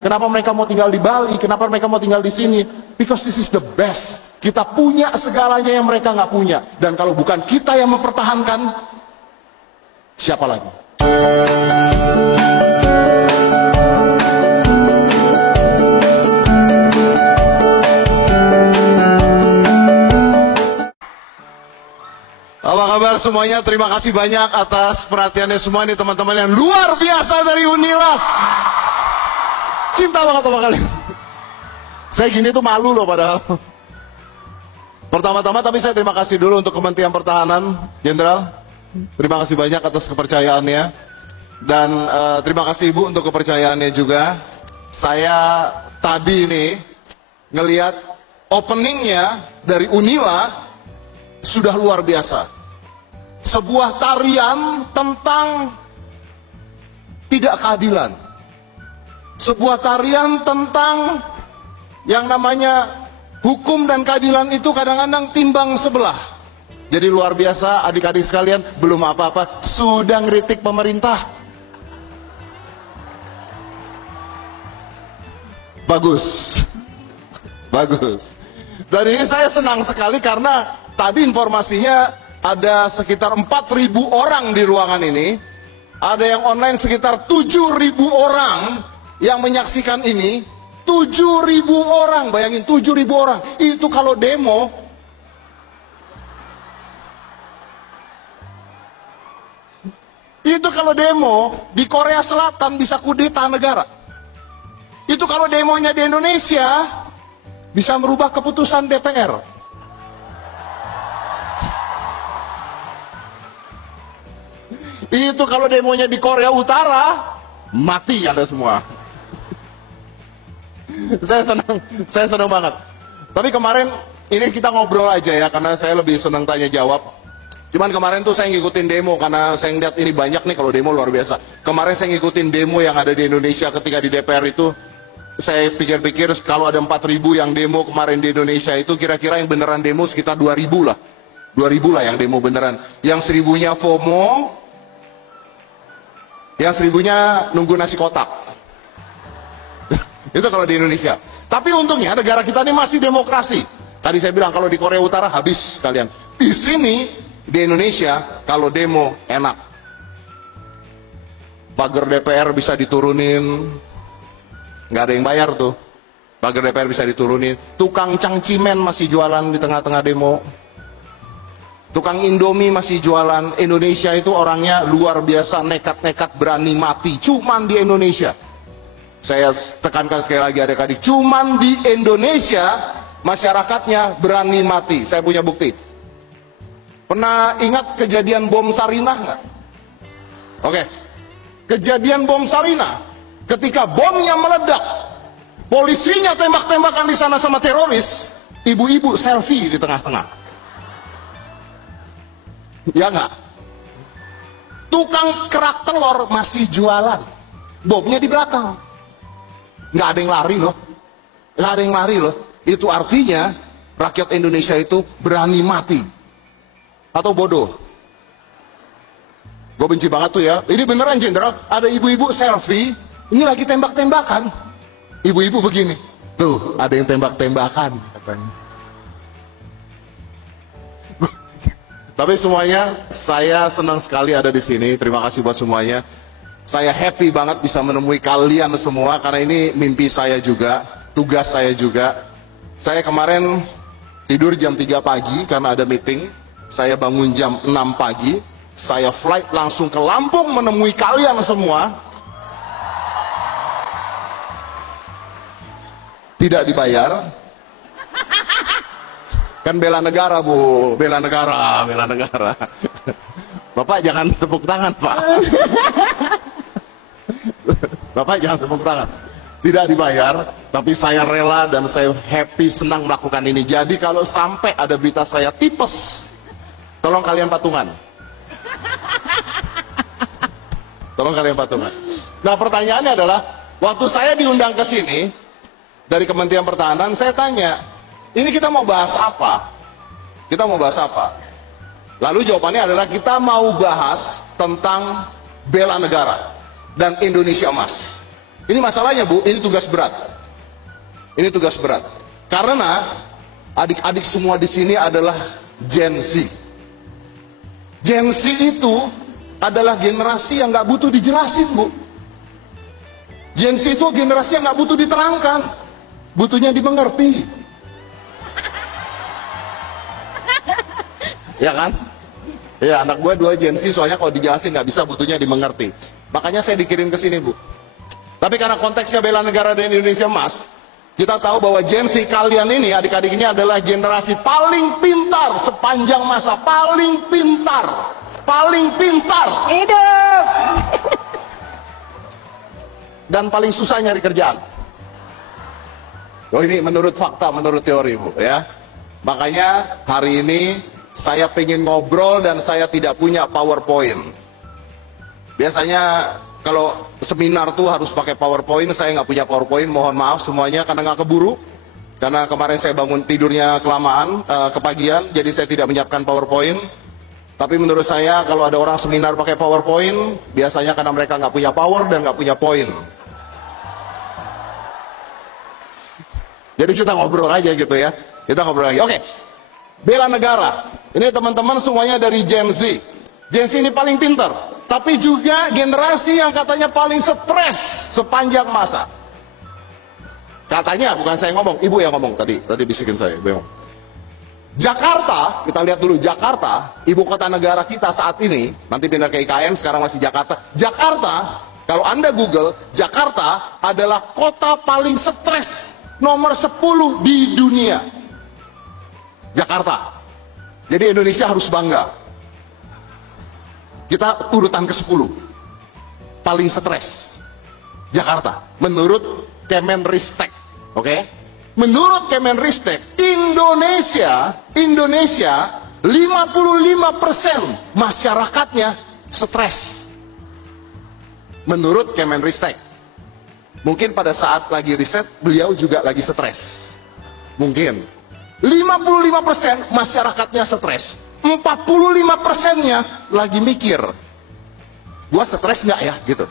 Kenapa mereka mau tinggal di Bali? Kenapa mereka mau tinggal di sini? Because this is the best. Kita punya segalanya yang mereka nggak punya. Dan kalau bukan kita yang mempertahankan, siapa lagi? Apa kabar semuanya? Terima kasih banyak atas perhatiannya semua nih teman-teman yang luar biasa dari Unila. Cinta banget sama kalian. Saya gini tuh malu loh padahal. Pertama-tama tapi saya terima kasih dulu untuk Kementerian Pertahanan, Jenderal. Terima kasih banyak atas kepercayaannya. Dan terima kasih Ibu untuk kepercayaannya juga. Saya tadi nih ngelihat openingnya dari Unila sudah luar biasa. Sebuah tarian tentang tidak keadilan. Sebuah tarian tentang yang namanya hukum dan keadilan itu kadang-kadang timbang sebelah. Jadi luar biasa adik-adik sekalian, belum apa-apa sudah ngeritik pemerintah. Bagus. Bagus. Dan ini saya senang sekali karena tadi informasinya ada sekitar 4.000 orang di ruangan ini. Ada yang online sekitar 7.000 orang yang menyaksikan ini. 7.000 orang, bayangin 7.000 orang. Itu kalau demo. Itu kalau demo di Korea Selatan bisa kudeta negara. Itu kalau demonya di Indonesia bisa merubah keputusan DPR. Itu kalau demonya di Korea Utara, mati Anda semua. Saya senang banget. Tapi kemarin ini kita ngobrol aja ya, karena saya lebih senang tanya jawab. Cuman kemarin tuh saya ngikutin demo karena saya ngeliat ini banyak nih kalau demo luar biasa. Kemarin saya ngikutin demo yang ada di Indonesia ketika di DPR itu. Saya pikir-pikir kalau ada 4.000 yang demo kemarin di Indonesia itu kira-kira yang beneran demo sekitar 2.000 lah. 2.000 lah yang demo beneran. Yang 1.000-nya FOMO, yang 1.000-nya nunggu nasi kotak. Itu kalau di Indonesia. Tapi untungnya negara kita ini masih demokrasi. Tadi saya bilang kalau di Korea Utara habis kalian. Di sini di Indonesia kalau demo enak. Pagar DPR bisa diturunin. Nggak ada yang bayar tuh. Pagar DPR bisa diturunin. Tukang cangcimen masih jualan di tengah-tengah demo. Tukang Indomie masih jualan. Indonesia itu orangnya luar biasa, nekat-nekat berani mati. Cuman di Indonesia. Saya tekankan sekali lagi adik-adik. Cuman di Indonesia masyarakatnya berani mati. Saya punya bukti. Pernah ingat kejadian bom Sarinah nggak? Oke. Kejadian bom Sarinah. Ketika bomnya meledak. Polisinya tembak-tembakan di sana sama teroris. Ibu-ibu selfie di tengah-tengah. Ya nggak? Tukang kerak telur masih jualan. Bomnya di belakang. Nggak ada yang lari loh. Nggak ada yang lari loh. Itu artinya rakyat Indonesia itu berani mati. Atau bodoh. Gue benci banget tuh ya. Ini beneran Jenderal. Ada ibu-ibu selfie. Ini lagi tembak-tembakan. Ibu-ibu begini. Tuh ada yang tembak-tembakan katanya. Tapi semuanya, saya senang sekali ada di sini. Terima kasih buat semuanya. Saya happy banget bisa menemui kalian semua karena ini mimpi saya juga, tugas saya juga. Saya kemarin tidur jam 3 pagi karena ada meeting. Saya bangun jam 6 pagi. Saya flight langsung ke Lampung menemui kalian semua. Tidak dibayar. Kan bela negara Bu, bela negara, bela negara. Bapak jangan tepuk tangan Pak. Bapak jangan tepuk tangan. Tidak dibayar, tapi saya rela dan saya happy, senang melakukan ini. Jadi kalau sampai ada berita saya tipes, tolong kalian patungan. Tolong kalian patungan. Nah pertanyaannya adalah, waktu saya diundang ke sini dari Kementerian Pertahanan, saya tanya, ini kita mau bahas apa? Kita mau bahas apa? Lalu jawabannya adalah kita mau bahas tentang bela negara dan Indonesia Emas. Ini masalahnya Bu, ini tugas berat. Ini tugas berat. Karena adik-adik semua di sini adalah Gen Z. Gen Z itu adalah generasi yang nggak butuh dijelasin Bu. Gen Z itu generasi yang nggak butuh diterangkan, butuhnya dimengerti. Ya kan? Ya, anak gue 2 Gen Z, soalnya kalau dijelasin nggak bisa, butuhnya dimengerti. Makanya saya dikirim ke sini Bu. Tapi karena konteksnya bela negara di Indonesia Mas, kita tahu bahwa Gen Z kalian ini, adik-adik ini adalah generasi paling pintar sepanjang masa. Paling pintar. Paling pintar. Hidup. Dan paling susah nyari kerjaan. Oh, ini menurut fakta, menurut teori Bu ya. Makanya hari ini saya pengen ngobrol dan saya tidak punya PowerPoint. Biasanya kalau seminar tuh harus pakai PowerPoint, saya nggak punya PowerPoint, mohon maaf semuanya karena nggak keburu. Karena kemarin saya bangun tidurnya kelamaan, kepagian, jadi saya tidak menyiapkan PowerPoint. Tapi menurut saya kalau ada orang seminar pakai PowerPoint, biasanya karena mereka nggak punya power dan nggak punya poin. Jadi kita ngobrol aja gitu ya, kita ngobrol lagi. Oke, bela negara. Ini teman-teman semuanya dari Gen Z. Gen Z ini paling pintar, tapi juga generasi yang katanya paling stres sepanjang masa. Katanya, bukan saya ngomong, ibu yang ngomong tadi bisikin saya, ibu yang ngomong. Jakarta, kita lihat dulu Jakarta, ibu kota negara kita saat ini, nanti pindah ke IKN, sekarang masih Jakarta. Jakarta, kalau Anda Google, Jakarta adalah kota paling stres nomor 10 di dunia. Jakarta. Jadi Indonesia harus bangga. Kita urutan ke-10. Paling stres. Jakarta. Menurut Kemenristek. Oke? Menurut Kemenristek, Indonesia 55% masyarakatnya stres. Menurut Kemenristek. Mungkin pada saat lagi riset, beliau juga lagi stres. Mungkin. 55% masyarakatnya stres. 45%-nya lagi mikir. Gua stres nggak ya? Gitu.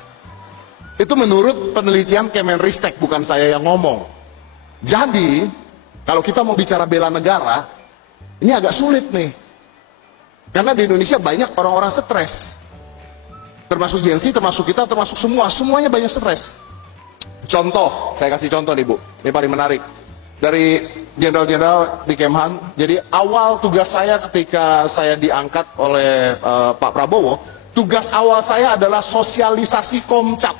Itu menurut penelitian Kemenristek, bukan saya yang ngomong. Jadi, kalau kita mau bicara bela negara, ini agak sulit nih. Karena di Indonesia banyak orang-orang stres. Termasuk Gen Z, termasuk kita, termasuk semuanya banyak stres. Contoh, saya kasih contoh nih Bu, ini paling menarik. Dari jenderal-jenderal di Kemhan, jadi awal tugas saya ketika saya diangkat oleh Pak Prabowo, tugas awal saya adalah sosialisasi Komcat,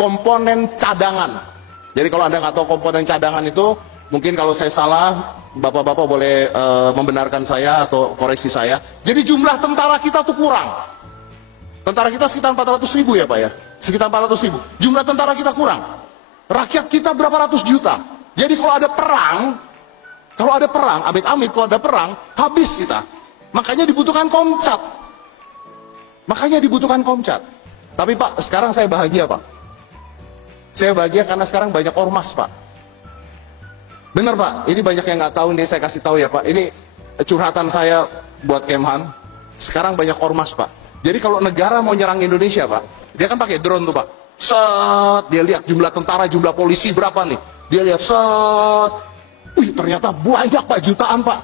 komponen cadangan. Jadi kalau Anda nggak tahu komponen cadangan itu, mungkin kalau saya salah, Bapak-Bapak boleh membenarkan saya atau koreksi saya. Jadi jumlah tentara kita tuh kurang. Tentara kita sekitar 400.000 ya Pak ya? Sekitar 400.000. Jumlah tentara kita kurang. Rakyat kita berapa ratus juta. Jadi kalau ada perang, amit-amit kalau ada perang, habis kita. Makanya dibutuhkan Komcat. Tapi Pak, sekarang saya bahagia Pak. Saya bahagia karena sekarang banyak ormas Pak. Bener Pak, ini banyak yang nggak tahu nih, saya kasih tahu ya Pak. Ini curhatan saya buat Kemhan. Sekarang banyak ormas Pak. Jadi kalau negara mau nyerang Indonesia Pak, dia kan pakai drone tuh Pak. Set, dia lihat jumlah tentara, jumlah polisi berapa nih. Dia lihat set. Wih, ternyata banyak Pak, jutaan Pak.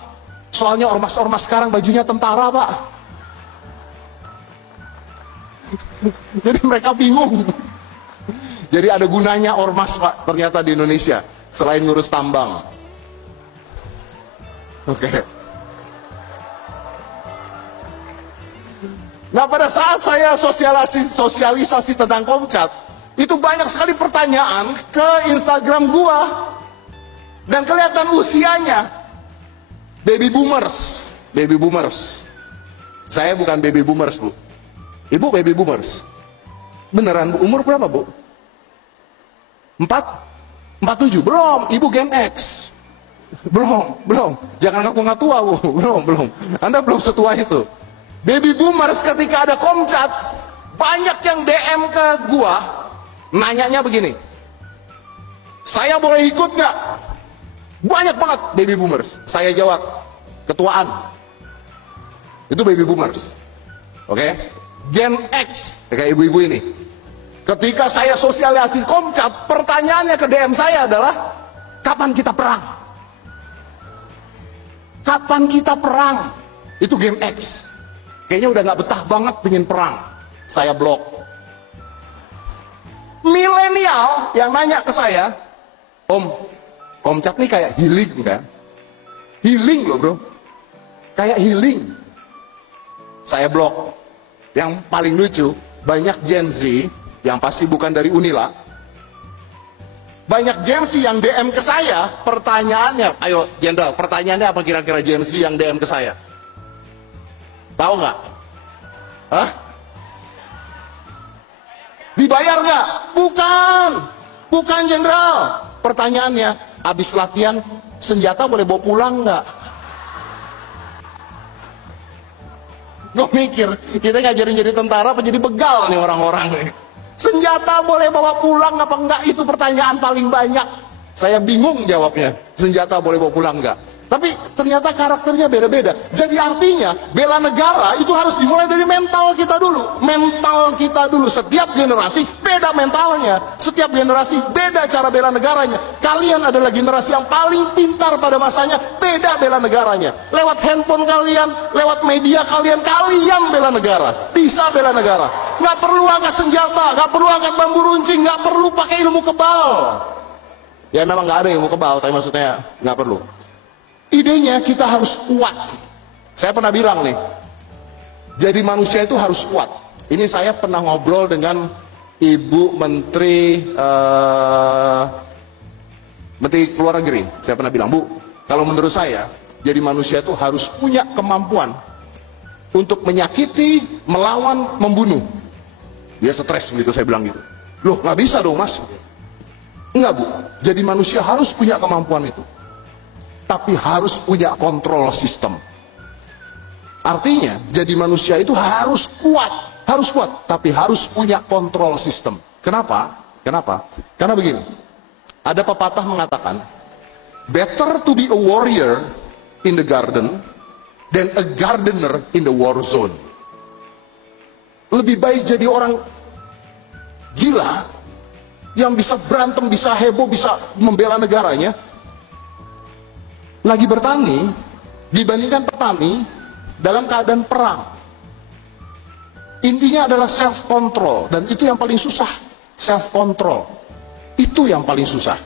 Soalnya ormas-ormas sekarang bajunya tentara Pak. Jadi mereka bingung. Jadi ada gunanya ormas Pak, ternyata di Indonesia. Selain ngurus tambang. Oke. Nah pada saat saya sosialisasi tentang Komcat, itu banyak sekali pertanyaan ke Instagram gua. Dan kelihatan usianya. Baby boomers. Saya bukan baby boomers Bu. Ibu baby boomers. Beneran Bu, umur berapa Bu? 47? Belum, Ibu Gen X. Belum. Jangan ngaku tua Bu, belum. Anda belum setua itu. Baby boomers ketika ada Komcat, banyak yang DM ke gua, nanyanya begini. Saya boleh ikut nggak? Banyak banget baby boomers. Saya jawab, ketuaan. Itu baby boomers. Oke? Gen X, kayak ibu-ibu ini. Ketika saya sosialisasi Komcat, pertanyaannya ke DM saya adalah, kapan kita perang? Kapan kita perang? Itu game X. Kayaknya udah gak betah banget pengen perang. Saya blok. Milenial yang nanya ke saya, Om, Komcat nih kayak healing kan? Healing loh bro. Kayak healing. Saya blok. Yang paling lucu, banyak Gen Z yang pasti bukan dari Unila. Banyak Gen Z yang DM ke saya, pertanyaannya, ayo Jenderal, pertanyaannya apa kira-kira Gen Z yang DM ke saya? Tahu nggak? Hah? Dibayar nggak? Bukan. Bukan Jenderal. Pertanyaannya, habis latihan, senjata boleh bawa pulang nggak? Gue mikir, kita ngajarin jadi tentara apa jadi begal nih orang-orang nih. Senjata boleh bawa pulang apa enggak? Itu pertanyaan paling banyak. Saya bingung jawabnya. Senjata boleh bawa pulang enggak? Tapi ternyata karakternya beda-beda. Jadi artinya bela negara itu harus dimulai dari mental kita dulu. Mental kita dulu. Setiap generasi beda mentalnya. Setiap generasi beda cara bela negaranya. Kalian adalah generasi yang paling pintar pada masanya. Beda bela negaranya. Lewat handphone kalian, lewat media kalian, kalian bela negara. Bisa bela negara. Nggak perlu angkat senjata, nggak perlu angkat bambu runcing, nggak perlu pakai ilmu kebal. Ya memang nggak ada ilmu kebal, tapi maksudnya nggak perlu. Idenya kita harus kuat. Saya pernah bilang nih, jadi manusia itu harus kuat. Ini saya pernah ngobrol dengan Ibu Menteri Menteri Luar Negeri. Saya pernah bilang, Bu, kalau menurut saya, jadi manusia itu harus punya kemampuan untuk menyakiti, melawan, membunuh. Dia stres begitu, saya bilang gitu. Loh, nggak bisa dong mas. Enggak Bu, jadi manusia harus punya kemampuan itu. Tapi harus punya kontrol sistem. Artinya, jadi manusia itu harus kuat, tapi harus punya kontrol sistem. Kenapa? Kenapa? Karena begini, ada pepatah mengatakan, better to be a warrior in the garden than a gardener in the war zone. Lebih baik jadi orang gila, yang bisa berantem, bisa heboh, bisa membela negaranya, lagi bertani dibandingkan petani dalam keadaan perang. Intinya adalah self control, dan itu yang paling susah. Self control itu yang paling susah.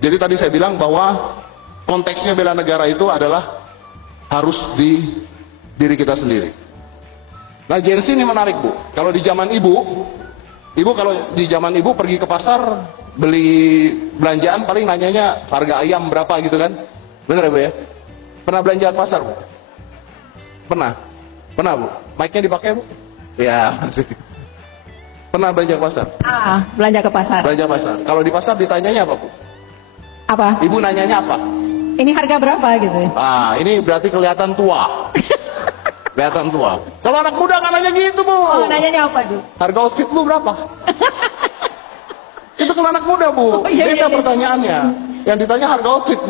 Jadi tadi saya bilang bahwa konteksnya bela negara itu adalah harus di diri kita sendiri. Nah, Gen Z ini menarik Bu. Kalau di zaman ibu kalau di zaman ibu pergi ke pasar beli belanjaan, paling nanyanya harga ayam berapa gitu kan? Bener ya Bu ya? Pernah belanja di pasar Bu? Pernah? Pernah Bu? Mic-nya dipakai Bu? Ya masih. Pernah belanja ke pasar? Belanja ke pasar. Belanja pasar. Kalau di pasar ditanyanya apa Bu? Apa? Ibu nanyanya apa? Ini harga berapa gitu? Ini berarti kelihatan tua. Kelihatan tua. Kalau anak muda nggak nanya gitu Bu. Oh, nanyanya apa tuh? Harga outfit lu berapa? Itu kalau anak muda Bu. Beda pertanyaannya. Yang ditanya harga outfit,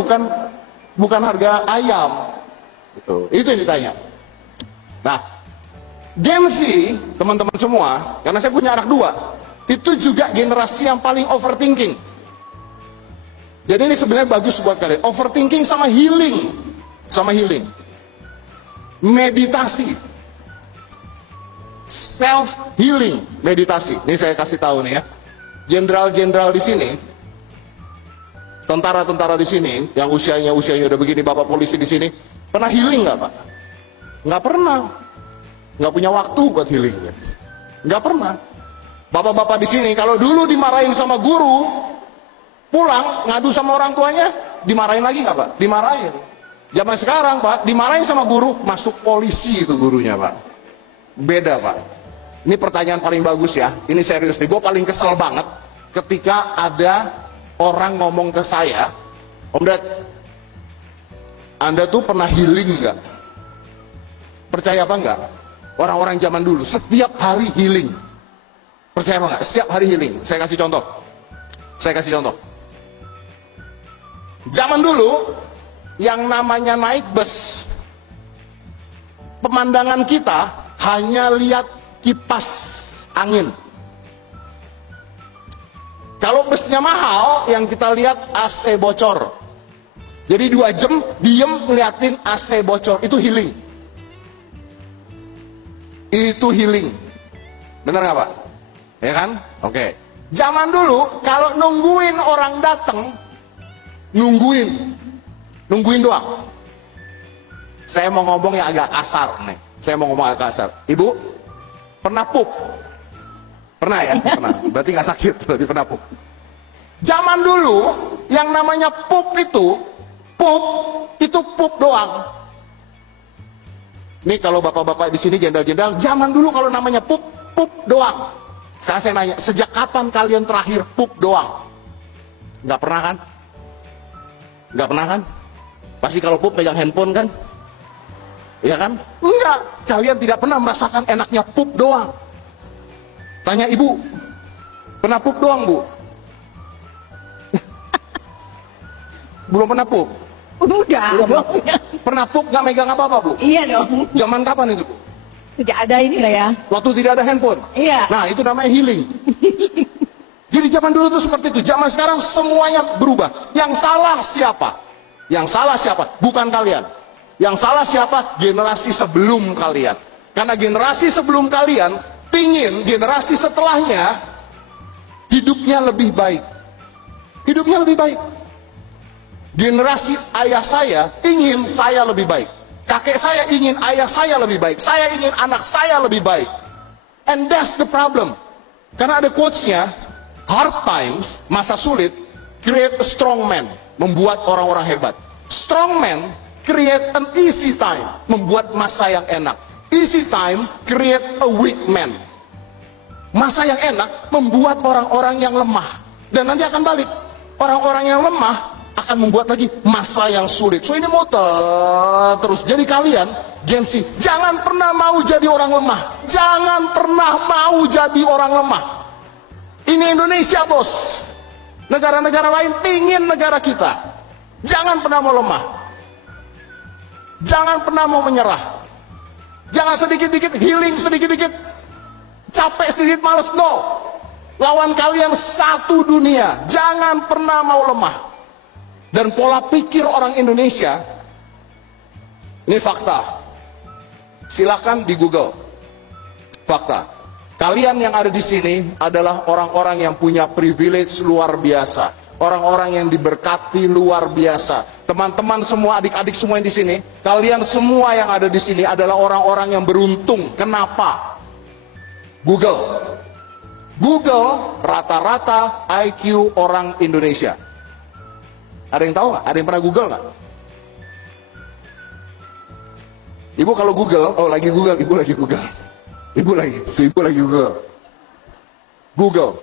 bukan harga ayam. Itu yang ditanya. Nah, Gen Z, teman-teman semua, karena saya punya anak 2, itu juga generasi yang paling overthinking. Jadi ini sebenarnya bagus buat kalian. Overthinking sama healing. Meditasi. Self healing, meditasi. Ini saya kasih tahu nih ya. Jenderal-jenderal di sini, tentara-tentara di sini, yang usianya udah begini, bapak polisi di sini, pernah healing nggak Pak? Nggak pernah. Nggak punya waktu buat healing. Nggak pernah. Bapak-bapak di sini, kalau dulu dimarahin sama guru, pulang ngadu sama orang tuanya, dimarahin lagi nggak Pak? Dimarahin. Zaman sekarang Pak, dimarahin sama guru, masuk polisi itu gurunya Pak. Beda Pak. Ini pertanyaan paling bagus ya. Ini serius nih. Gue paling kesel banget ketika ada orang ngomong ke saya, Om Dad, Anda tuh pernah healing nggak? Percaya apa enggak? Orang-orang zaman dulu setiap hari healing. Percaya apa enggak? Setiap hari healing. Saya kasih contoh. Zaman dulu yang namanya naik bus, pemandangan kita hanya lihat kipas angin. Kalau busnya mahal, yang kita lihat AC bocor. Jadi 2 jam diem ngeliatin AC bocor, itu healing. Itu healing. Bener nggak Pak? Ya kan? Oke. Zaman dulu kalau nungguin orang datang, nungguin doang. Saya mau ngomong yang agak kasar nih. Saya mau ngomong agak kasar. Ibu pernah pup? Pernah ya? Pernah. Berarti nggak sakit, berarti pernah pup. Zaman dulu yang namanya pup itu pup doang. Nih kalau bapak-bapak di sini jenderal-jenderal, zaman dulu kalau namanya pup doang. Saya nanya, sejak kapan kalian terakhir pup doang? Nggak pernah kan? Nggak pernah kan? Pasti kalau pup pegang handphone kan? Iya kan? Enggak. Kalian tidak pernah merasakan enaknya pup doang. Tanya ibu, pernah pup doang bu? Belum pernah pup? Udah. Pernah pup nggak megang apa-apa bu? Iya dong. Zaman kapan itu bu? Sejak ada ini lah ya. Waktu tidak ada handphone? Iya. Nah itu namanya healing. Jadi zaman dulu tuh seperti itu. Zaman sekarang semuanya berubah. Yang salah siapa? Yang salah siapa? Bukan kalian. Yang salah siapa? Generasi sebelum kalian. Karena generasi sebelum kalian pingin generasi setelahnya hidupnya lebih baik. Hidupnya lebih baik. Generasi ayah saya ingin saya lebih baik. Kakek saya ingin ayah saya lebih baik. Saya ingin anak saya lebih baik. And that's the problem. Karena ada quotes-nya, hard times, masa sulit, create a strong man, membuat orang-orang hebat. Strong man create an easy time, membuat masa yang enak. Easy time create a weak man. Masa yang enak membuat orang-orang yang lemah. Dan nanti akan balik. Orang-orang yang lemah akan membuat lagi masa yang sulit. So ini muter terus. Jadi kalian, Gen Z, jangan pernah mau jadi orang lemah. Jangan pernah mau jadi orang lemah. Ini Indonesia bos. Negara-negara lain pingin negara kita. Jangan pernah mau lemah. Jangan pernah mau menyerah. Jangan sedikit-dikit healing, sedikit-dikit capek, sedikit males. No. Lawan kalian satu dunia. Jangan pernah mau lemah. Dan pola pikir orang Indonesia, ini fakta. Silakan di Google. Fakta. Kalian yang ada di sini adalah orang-orang yang punya privilege luar biasa. Orang-orang yang diberkati luar biasa. Teman-teman semua, adik-adik semua yang di sini, kalian semua yang ada di sini adalah orang-orang yang beruntung. Kenapa? Google. Google rata-rata IQ orang Indonesia. Ada yang tahu nggak? Ada yang pernah Google nggak? Ibu kalau Google, oh lagi Google, ibu lagi Google. Ibu lagi Google. Google.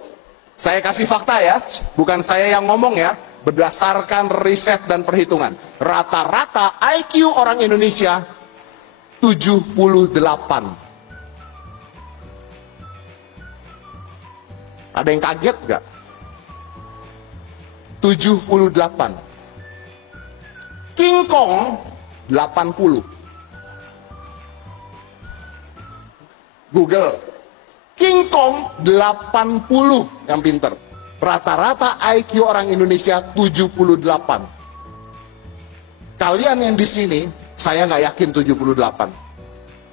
Saya kasih fakta ya, bukan saya yang ngomong ya, berdasarkan riset dan perhitungan. Rata-rata IQ orang Indonesia 78. Ada yang kaget nggak? 78. King Kong 80. Google. King Kong 80 yang pinter. Rata-rata IQ orang Indonesia 78. Kalian yang di sini, saya nggak yakin 78.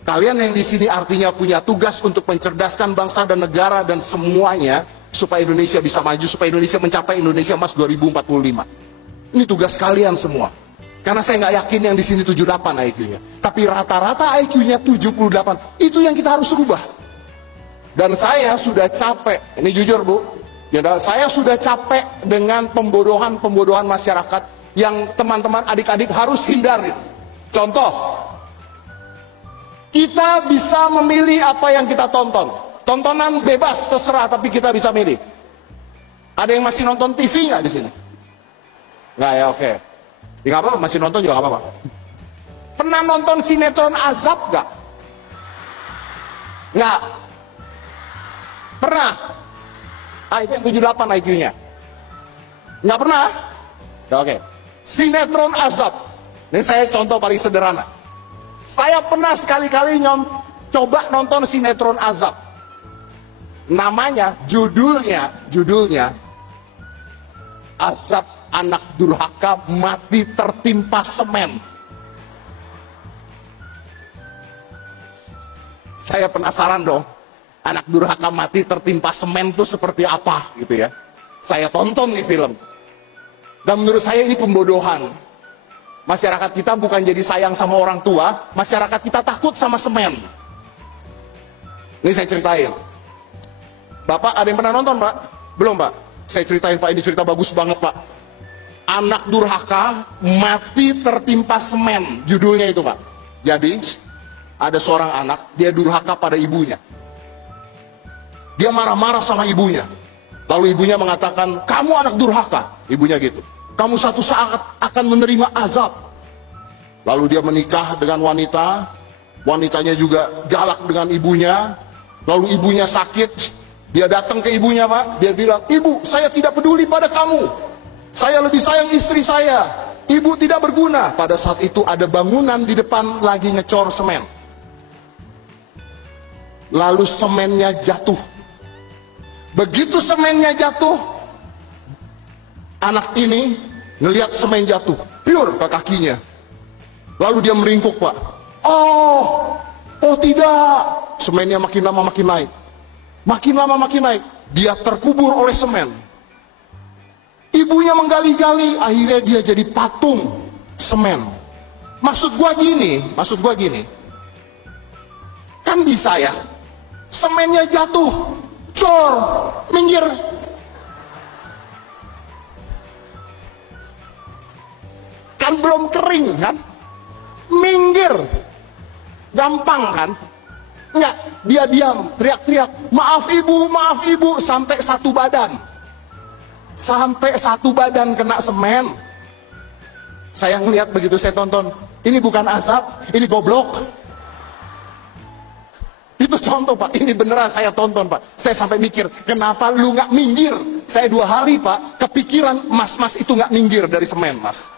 Kalian yang di sini artinya punya tugas untuk mencerdaskan bangsa dan negara dan semuanya supaya Indonesia bisa maju, supaya Indonesia mencapai Indonesia Emas 2045. Ini tugas kalian semua. Karena saya nggak yakin yang di sini 78 IQ-nya. Tapi rata-rata IQ-nya 78. Itu yang kita harus rubah. Dan saya sudah capek, ini jujur Bu, saya sudah capek dengan pembodohan masyarakat yang teman-teman adik-adik harus hindari. Contoh, kita bisa memilih apa yang kita tonton. Tontonan bebas, terserah, tapi kita bisa milih. Ada yang masih nonton TV nggak di sini? Nggak ya, oke. Ya nggak apa-apa, masih nonton juga nggak apa-apa. Pernah nonton sinetron Azab nggak? Nggak. Pernah? Itu yang 78 IQ-nya. Nggak pernah? Ya, oke. Sinetron Azab. Ini saya contoh paling sederhana. Saya pernah sekali-kali coba nonton sinetron Azab. Namanya, judulnya azab anak durhaka mati tertimpa semen. Saya penasaran dong, anak durhaka mati tertimpa semen itu seperti apa gitu ya. Saya tonton nih film. Dan menurut saya ini pembodohan. Masyarakat kita bukan jadi sayang sama orang tua, masyarakat kita takut sama semen. Ini saya ceritain. Bapak ada yang pernah nonton, Pak? Belum, Pak? Saya ceritain, Pak, ini cerita bagus banget, Pak. Anak durhaka mati tertimpa semen, judulnya itu, Pak. Jadi ada seorang anak, dia durhaka pada ibunya. Dia marah-marah sama ibunya. Lalu ibunya mengatakan, kamu anak durhaka. Ibunya gitu. Kamu satu saat akan menerima azab. Lalu dia menikah dengan wanita. Wanitanya juga galak dengan ibunya. Lalu ibunya sakit. Dia datang ke ibunya, Pak. Dia bilang, ibu, saya tidak peduli pada kamu. Saya lebih sayang istri saya. Ibu tidak berguna. Pada saat itu ada bangunan di depan lagi ngecor semen. Lalu semennya jatuh. Begitu semennya jatuh, anak ini ngelihat semen jatuh, piur ke kakinya. Lalu dia meringkuk, Pak. Oh tidak. Semennya makin lama makin naik. Makin lama makin naik. Dia terkubur oleh semen. Ibunya menggali-gali, akhirnya dia jadi patung semen. Maksud gua gini. Kan bisa ya, semennya jatuh, cor, minggir. Kan belum kering kan? Minggir. Gampang kan? Enggak, dia diam, teriak-teriak, maaf ibu, sampai satu badan. Sampai satu badan kena semen. Saya ngeliat begitu saya tonton, ini bukan azab, ini goblok. Itu contoh, Pak, ini beneran saya tonton, Pak. Saya sampai mikir, kenapa lu nggak minggir? Saya 2 hari, Pak, kepikiran mas itu nggak minggir dari semen, Mas.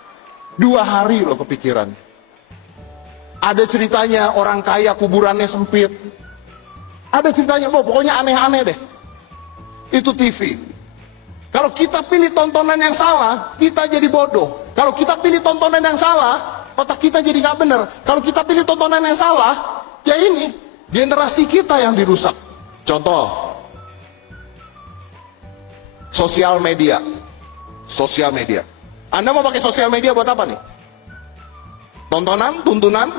2 hari loh kepikiran. Ada ceritanya orang kaya kuburannya sempit. Ada ceritanya, pokoknya aneh-aneh deh. Itu TV. Kalau kita pilih tontonan yang salah, kita jadi bodoh. Kalau kita pilih tontonan yang salah, otak kita jadi nggak bener. Kalau kita pilih tontonan yang salah, ya ini generasi kita yang dirusak. Contoh, sosial media. Anda mau pakai sosial media buat apa nih? Tontonan, tuntunan,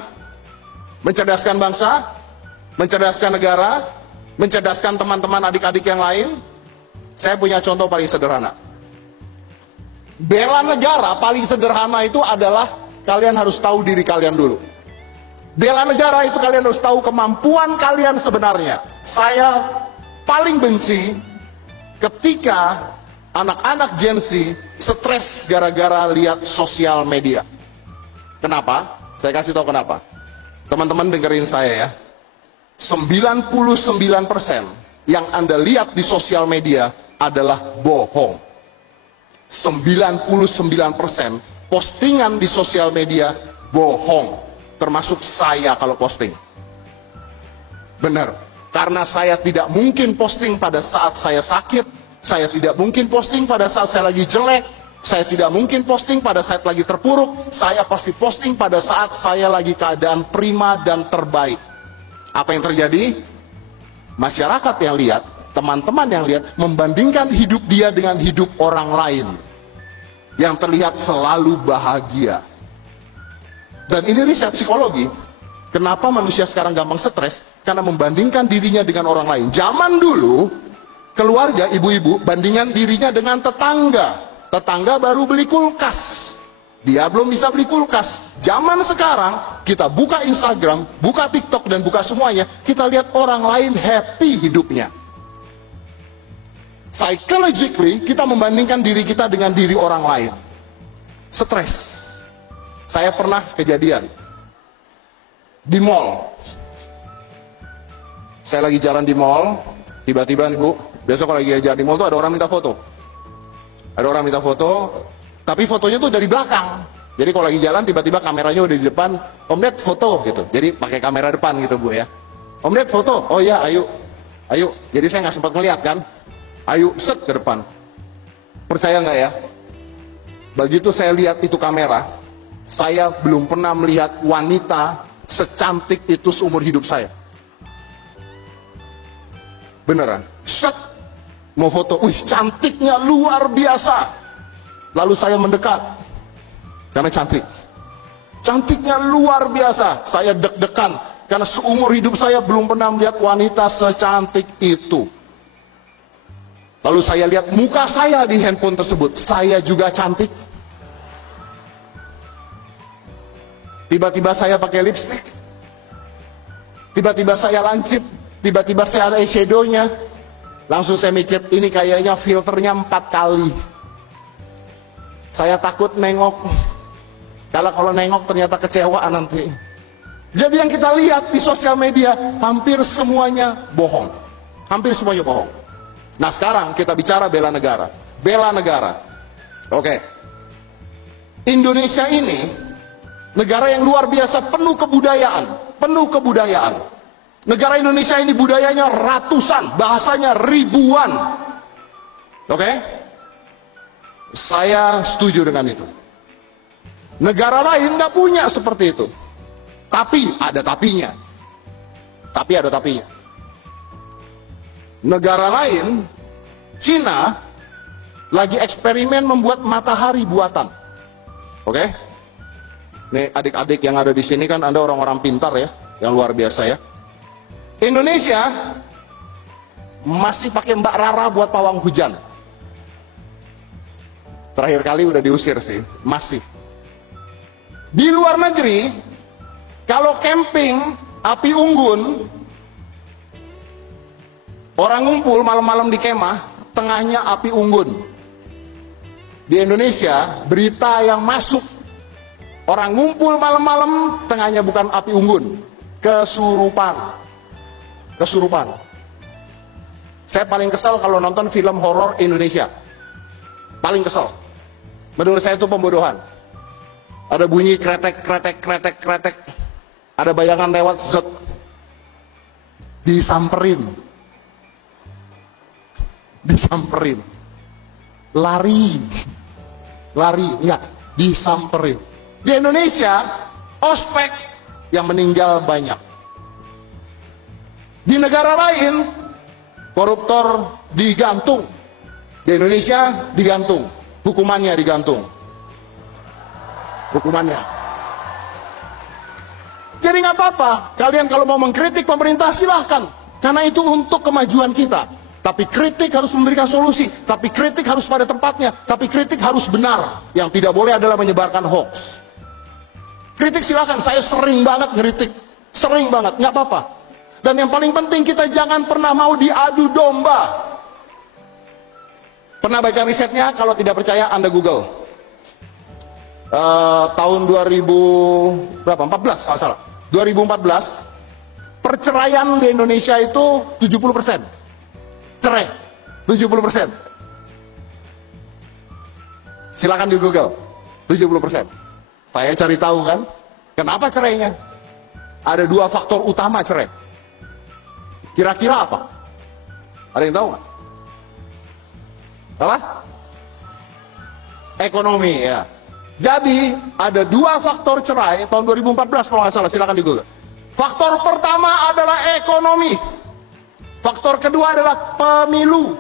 mencerdaskan bangsa, mencerdaskan negara, mencerdaskan teman-teman adik-adik yang lain. Saya punya contoh paling sederhana. Bela negara paling sederhana itu adalah kalian harus tahu diri kalian dulu. Bela negara itu kalian harus tahu kemampuan kalian sebenarnya. Saya paling benci ketika anak-anak Gen Z stres gara-gara lihat sosial media. Kenapa? Saya kasih tahu kenapa. Teman-teman dengerin saya ya. 99% yang Anda lihat di sosial media adalah bohong. 99% postingan di sosial media bohong. Termasuk saya kalau posting. Benar. Karena saya tidak mungkin posting pada saat saya sakit. Saya tidak mungkin posting pada saat saya lagi jelek. Saya tidak mungkin posting pada saat lagi terpuruk. Saya pasti posting pada saat saya lagi keadaan prima dan terbaik. Apa yang terjadi? Masyarakat yang lihat, teman-teman yang lihat, membandingkan hidup dia dengan hidup orang lain yang terlihat selalu bahagia. Dan ini riset psikologi. Kenapa manusia sekarang gampang stres? Karena membandingkan dirinya dengan orang lain. Zaman dulu, keluarga ibu-ibu bandingkan dirinya dengan tetangga. Tetangga baru beli kulkas, dia belum bisa beli kulkas. Zaman sekarang kita buka Instagram, buka TikTok dan buka semuanya, kita lihat orang lain happy hidupnya. Psychologically kita membandingkan diri kita dengan diri orang lain. Stres. Saya pernah kejadian di mall. Saya lagi jalan di mall, tiba-tiba nih Bu, biasa kalau lagi jalan di mall tuh ada orang minta foto. Ada orang minta foto, tapi fotonya tuh dari belakang. Jadi kalau lagi jalan tiba-tiba kameranya udah di depan, Om Ded foto gitu. Jadi pakai kamera depan gitu Bu ya. Om Ded foto, oh ya ayo. Jadi saya nggak sempat ngeliat kan. Ayo set ke depan. Percaya nggak ya? Begitu saya lihat itu kamera, saya belum pernah melihat wanita secantik itu seumur hidup saya. Beneran. Set, mau foto, wih cantiknya luar biasa. Lalu saya mendekat, karena cantik. Cantiknya luar biasa. Saya deg-degan, karena seumur hidup saya belum pernah melihat wanita secantik itu. Lalu saya lihat muka saya di handphone tersebut, saya juga cantik. Tiba-tiba saya pakai lipstick. Tiba-tiba saya lancip. Tiba-tiba saya ada eyeshadow-nya. Langsung saya mikir, ini kayaknya filternya 4 kali. Saya takut nengok. Kalau nengok ternyata kecewa nanti. Jadi yang kita lihat di sosial media, hampir semuanya bohong. Hampir semuanya bohong. Nah sekarang kita bicara bela negara. Bela negara. Oke. Indonesia ini negara yang luar biasa, penuh kebudayaan. Penuh kebudayaan. Negara Indonesia ini budayanya ratusan, bahasanya ribuan. Oke? Saya setuju dengan itu. Negara lain nggak punya seperti itu. Tapi ada tapinya. Tapi ada tapinya. Negara lain, Cina, lagi eksperimen membuat matahari buatan. Oke? Nih adik-adik yang ada di sini kan Anda orang-orang pintar ya, yang luar biasa ya. Indonesia masih pakai Mbak Rara buat pawang hujan. Terakhir kali udah diusir sih, masih. Di luar negeri, kalau camping api unggun, orang ngumpul malam-malam di kemah, tengahnya api unggun. Di Indonesia, berita yang masuk, orang ngumpul malam-malam, tengahnya bukan api unggun, kesurupan. Kesurupan. Saya paling kesal kalau nonton film horor Indonesia. Paling kesal. Menurut saya itu pembodohan. Ada bunyi kretek, kretek, kretek, kretek. Ada bayangan lewat, zet. Disamperin. Disamperin. Lari. Lari, enggak. Disamperin. Di Indonesia, ospek yang meninggal banyak. Di negara lain, koruptor digantung. Di Indonesia digantung. Hukumannya digantung. Hukumannya. Jadi nggak apa-apa. Kalian kalau mau mengkritik pemerintah silahkan. Karena itu untuk kemajuan kita. Tapi kritik harus memberikan solusi. Tapi kritik harus pada tempatnya. Tapi kritik harus benar. Yang tidak boleh adalah menyebarkan hoax. Kritik silahkan. Saya sering banget ngeritik. Sering banget. Nggak apa-apa. Dan yang paling penting kita jangan pernah mau diadu domba. Pernah baca risetnya? Kalau tidak percaya Anda Google. Tahun 2014 kalau salah. 2014 perceraian di Indonesia itu 70%. Cerai 70%. Silakan di Google. 70%. Saya cari tahu kan, kenapa cerainya? Ada 2 faktor utama cerai. Kira-kira apa? Ada yang tahu nggak? Apa? Ekonomi ya. Jadi ada 2 faktor cerai tahun 2014 kalau nggak salah, silakan di Google. Faktor pertama adalah ekonomi. Faktor kedua adalah pemilu.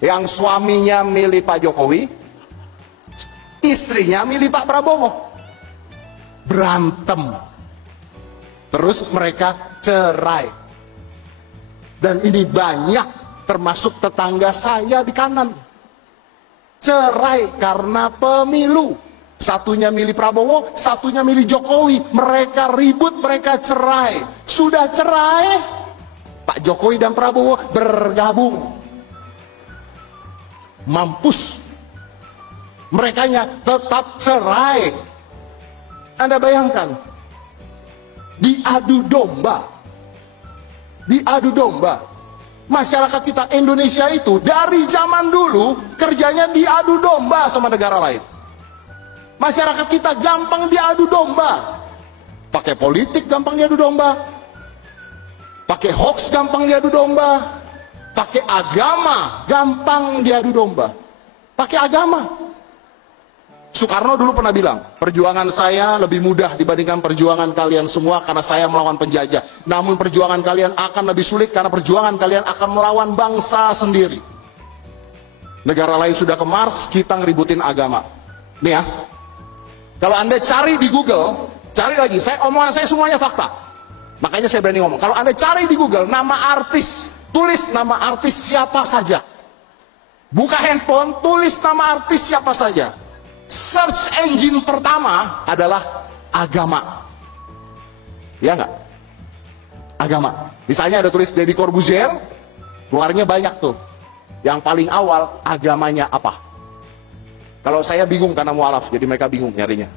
Yang suaminya milih Pak Jokowi, istrinya milih Pak Prabowo. Berantem. Terus mereka cerai. Dan ini banyak, termasuk tetangga saya di kanan. Cerai karena pemilu. Satunya milih Prabowo, satunya milih Jokowi. Mereka ribut, mereka cerai. Sudah cerai, Pak Jokowi dan Prabowo bergabung. Mampus. Merekanya tetap cerai. Anda bayangkan, diadu domba. Diadu domba. Masyarakat kita Indonesia itu dari zaman dulu kerjanya diadu domba sama negara lain. Masyarakat kita gampang diadu domba. Pakai politik gampang diadu domba. Pakai hoax gampang diadu domba. Pakai agama, gampang diadu domba. Pakai agama. Soekarno dulu pernah bilang, perjuangan saya lebih mudah dibandingkan perjuangan kalian semua karena saya melawan penjajah. Namun perjuangan kalian akan lebih sulit karena perjuangan kalian akan melawan bangsa sendiri. Negara lain sudah ke Mars, kita ngeributin agama. Nih ya, kalau Anda cari di Google, cari lagi, omongan saya semuanya fakta. Makanya saya berani ngomong. Kalau Anda cari di Google, nama artis, tulis nama artis siapa saja. Buka handphone, tulis nama artis siapa saja. Search engine pertama adalah agama. Ya nggak? Agama. Misalnya ada tulis Deddy Corbuzier, keluarnya banyak tuh. Yang paling awal agamanya apa? Kalau saya bingung karena mualaf, jadi mereka bingung nyarinya.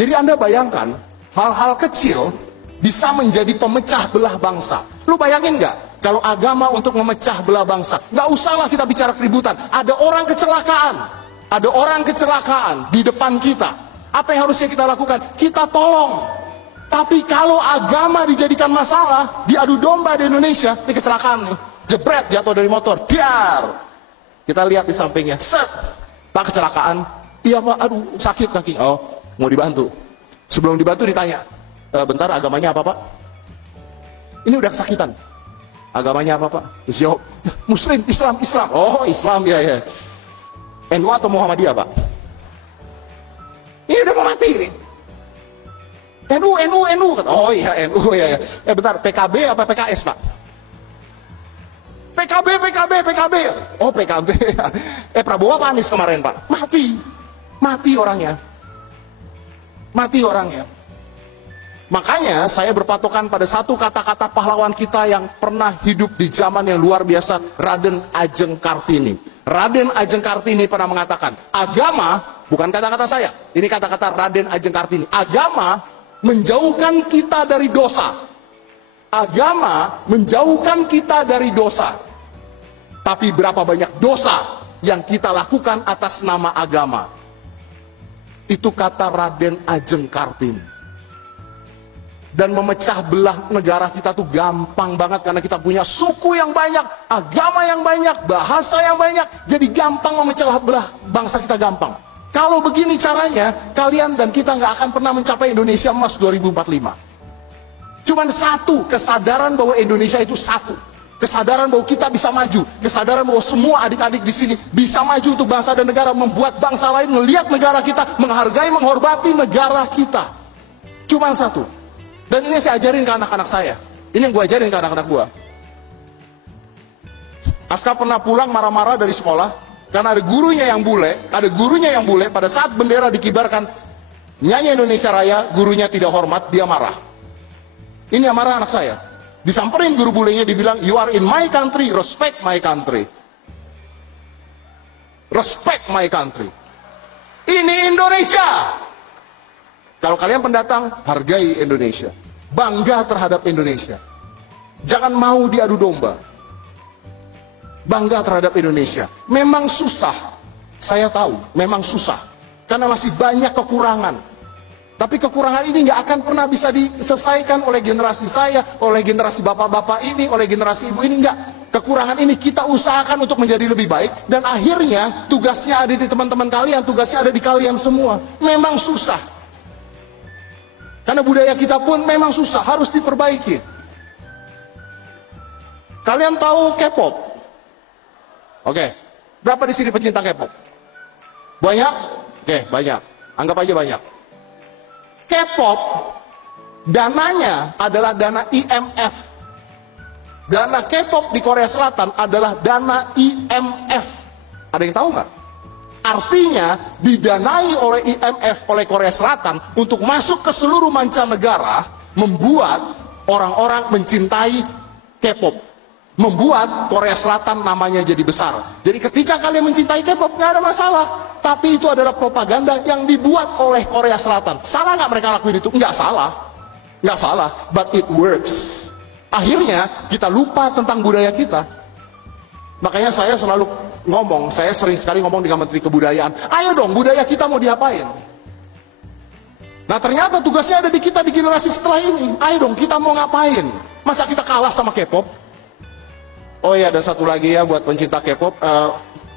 Jadi Anda bayangkan, hal-hal kecil bisa menjadi pemecah belah bangsa. Lu bayangin nggak? Kalau agama untuk memecah belah bangsa, nggak usahlah kita bicara keributan. Ada orang kecelakaan. Ada orang kecelakaan di depan kita. Apa yang harusnya kita lakukan? Kita tolong. Tapi kalau agama dijadikan masalah, diadu domba di Indonesia, ini kecelakaan nih. Jebret, jatuh dari motor, biar. Kita lihat di sampingnya, set. Pak, kecelakaan. Iya Pak, aduh sakit kaki. Oh, mau dibantu. Sebelum dibantu ditanya, bentar agamanya apa Pak? Ini udah kesakitan. Agamanya apa Pak? Terus jawab, Muslim, Islam. Oh Islam, ya. NU atau Muhammadiyah Pak? Ini udah mau mati ini. NU. Oh iya NU ya. Bentar, PKB apa PKS Pak? PKB. Oh PKB. Prabowo apa Anies kemarin Pak? Mati orangnya. Makanya saya berpatokan pada satu kata-kata pahlawan kita yang pernah hidup di zaman yang luar biasa, Raden Ajeng Kartini. Raden Ajeng Kartini pernah mengatakan, agama, bukan kata-kata saya, ini kata-kata Raden Ajeng Kartini, agama menjauhkan kita dari dosa. Agama menjauhkan kita dari dosa. Tapi berapa banyak dosa yang kita lakukan atas nama agama. Itu kata Raden Ajeng Kartini. Dan memecah belah negara kita tuh gampang banget karena kita punya suku yang banyak, agama yang banyak, bahasa yang banyak. Jadi gampang memecah belah bangsa kita, gampang. Kalau begini caranya, kalian dan kita nggak akan pernah mencapai Indonesia Emas 2045. Cuman satu, kesadaran bahwa Indonesia itu satu. Kesadaran bahwa kita bisa maju, kesadaran bahwa semua adik-adik di sini bisa maju untuk bangsa dan negara, membuat bangsa lain melihat negara kita, menghargai, menghormati negara kita. Cuman satu. Dan ini saya ajarin ke anak-anak saya. Ini yang gue ajarin ke anak-anak gue. Aska pernah pulang marah-marah dari sekolah karena ada gurunya yang bule. Pada saat bendera dikibarkan nyanyi Indonesia Raya, gurunya tidak hormat, dia marah. Ini yang marah anak saya. Disamperin guru bulenya, dibilang, you are in my country, respect my country. Respect my country. Ini Indonesia. Kalau kalian pendatang, hargai Indonesia. Bangga terhadap Indonesia. Jangan mau diadu domba. Bangga terhadap Indonesia. Memang susah. Saya tahu, memang susah. Karena masih banyak kekurangan. Tapi kekurangan ini nggak akan pernah bisa diselesaikan oleh generasi saya, oleh generasi bapak-bapak ini, oleh generasi ibu ini, nggak. Kekurangan ini kita usahakan untuk menjadi lebih baik. Dan akhirnya tugasnya ada di teman-teman kalian, tugasnya ada di kalian semua. Memang susah. Karena budaya kita pun memang susah, harus diperbaiki. Kalian tahu K-pop? Oke, berapa di sini pecinta K-pop? Banyak? Oke, banyak. Anggap aja banyak. K-pop, dananya adalah dana IMF. Dana K-pop di Korea Selatan adalah dana IMF. Ada yang tahu nggak? Artinya didanai oleh IMF, oleh Korea Selatan untuk masuk ke seluruh mancanegara, membuat orang-orang mencintai K-pop, membuat Korea Selatan namanya jadi besar. Jadi ketika kalian mencintai K-pop nggak ada masalah, tapi itu adalah propaganda yang dibuat oleh Korea Selatan. Salah nggak mereka lakuin itu? Nggak salah, but it works. Akhirnya kita lupa tentang budaya kita. Makanya saya selalu ngomong, saya sering sekali ngomong dengan Menteri Kebudayaan, ayo dong budaya kita mau diapain? Nah ternyata tugasnya ada di kita di generasi setelah ini. Ayo dong kita mau ngapain? Masa kita kalah sama K-pop? Oh iya, ada satu lagi ya buat pencinta K-pop.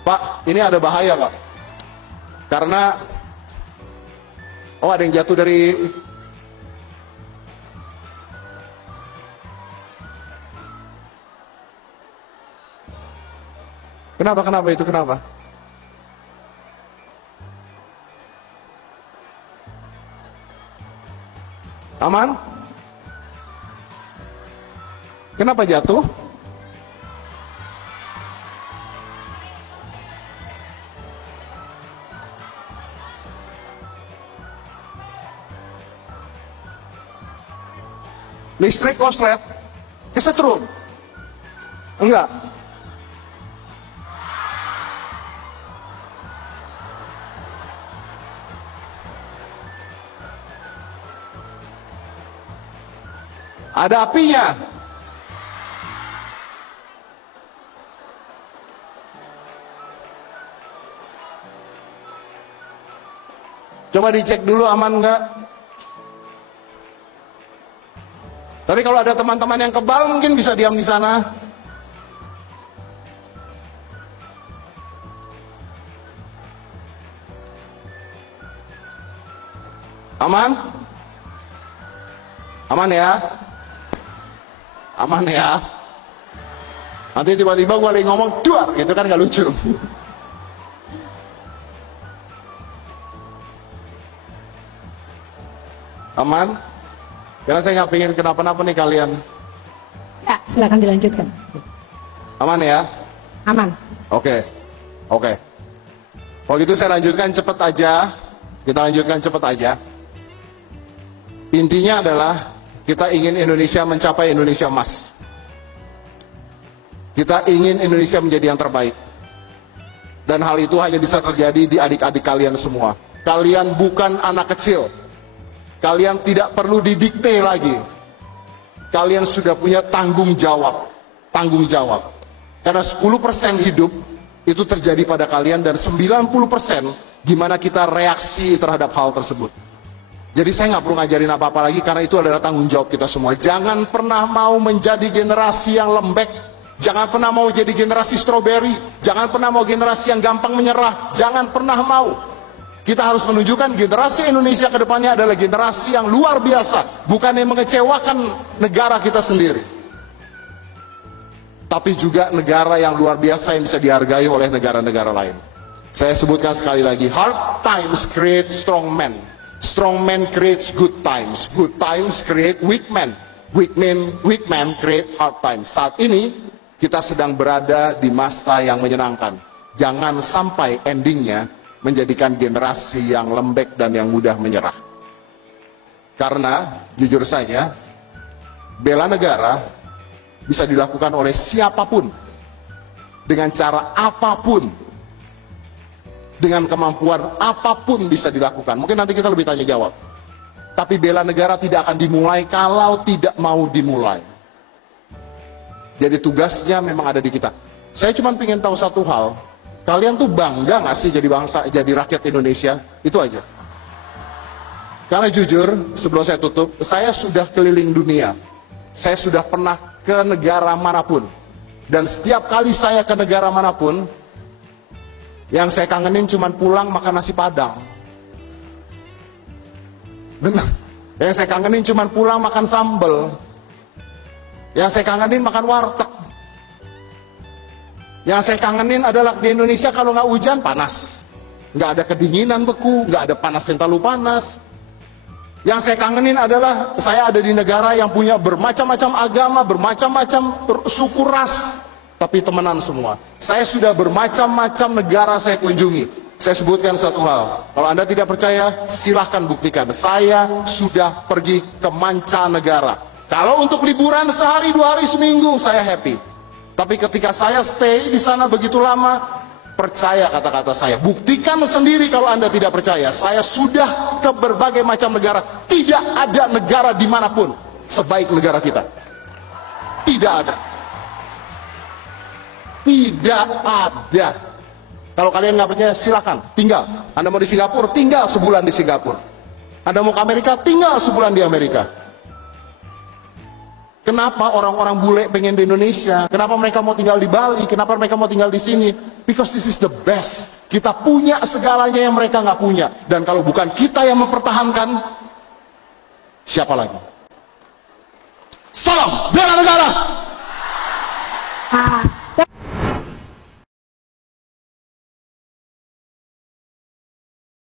Pak, ini ada bahaya Pak. Karena ada yang jatuh dari Kenapa itu kenapa? Aman? Kenapa jatuh? Listrik koslet kesetrum? Enggak. Ada apinya. Coba dicek dulu aman enggak? Tapi kalau ada teman-teman yang kebal mungkin bisa diam di sana. Aman? Aman ya? Aman ya? Nanti tiba-tiba gue lagi ngomong duar gitu kan gak lucu. Aman? Karena saya nggak pengen kenapa-napa nih kalian. Ya, silakan dilanjutkan. Aman ya? Aman. Oke. Kalau gitu saya lanjutkan cepet aja. Kita lanjutkan cepet aja. Intinya adalah kita ingin Indonesia mencapai Indonesia emas. Kita ingin Indonesia menjadi yang terbaik. Dan hal itu hanya bisa terjadi di adik-adik kalian semua. Kalian bukan anak kecil. Kalian tidak perlu didikte lagi. Kalian sudah punya tanggung jawab. Tanggung jawab. Karena 10% hidup itu terjadi pada kalian dan 90% gimana kita reaksi terhadap hal tersebut. Jadi saya nggak perlu ngajarin apa-apa lagi karena itu adalah tanggung jawab kita semua. Jangan pernah mau menjadi generasi yang lembek. Jangan pernah mau jadi generasi stroberi. Jangan pernah mau generasi yang gampang menyerah. Jangan pernah mau. Kita harus menunjukkan generasi Indonesia ke depannya adalah generasi yang luar biasa. Bukan yang mengecewakan negara kita sendiri. Tapi juga negara yang luar biasa yang bisa dihargai oleh negara-negara lain. Saya sebutkan sekali lagi. Hard times create strong men. Strong men creates good times. Good times create weak men. Weak men create hard times. Saat ini kita sedang berada di masa yang menyenangkan. Jangan sampai endingnya menjadikan generasi yang lembek dan yang mudah menyerah. Karena jujur saja, bela negara bisa dilakukan oleh siapapun, dengan cara apapun, dengan kemampuan apapun bisa dilakukan. Mungkin nanti kita lebih tanya jawab. Tapi bela negara tidak akan dimulai kalau tidak mau dimulai. Jadi tugasnya memang ada di kita. Saya cuma ingin tahu satu hal. Kalian tuh bangga gak sih jadi bangsa, jadi rakyat Indonesia? Itu aja. Karena jujur, sebelum saya tutup, saya sudah keliling dunia. Saya sudah pernah ke negara manapun. Dan setiap kali saya ke negara manapun, yang saya kangenin cuma pulang makan nasi padang. Benar. Yang saya kangenin cuma pulang makan sambal. Yang saya kangenin makan warteg. Yang saya kangenin adalah di Indonesia kalau nggak hujan panas, nggak ada kedinginan beku, nggak ada panas yang terlalu panas. Yang saya kangenin adalah saya ada di negara yang punya bermacam-macam agama, bermacam-macam suku ras, tapi temenan semua. Saya sudah bermacam-macam negara saya kunjungi. Saya sebutkan satu hal, kalau Anda tidak percaya silahkan buktikan. Saya sudah pergi ke mancanegara. Kalau untuk liburan sehari, 2 hari, seminggu saya happy. Tapi ketika saya stay di sana begitu lama, percaya kata-kata saya. Buktikan sendiri kalau Anda tidak percaya. Saya sudah ke berbagai macam negara. Tidak ada negara dimanapun sebaik negara kita. Tidak ada. Tidak ada. Kalau kalian nggak percaya, silakan tinggal. Anda mau di Singapura, tinggal sebulan di Singapura. Anda mau ke Amerika, tinggal sebulan di Amerika. Kenapa orang-orang bule pengen di Indonesia? Kenapa mereka mau tinggal di Bali? Kenapa mereka mau tinggal di sini? Because this is the best. Kita punya segalanya yang mereka nggak punya. Dan kalau bukan kita yang mempertahankan, siapa lagi? Salam bela negara.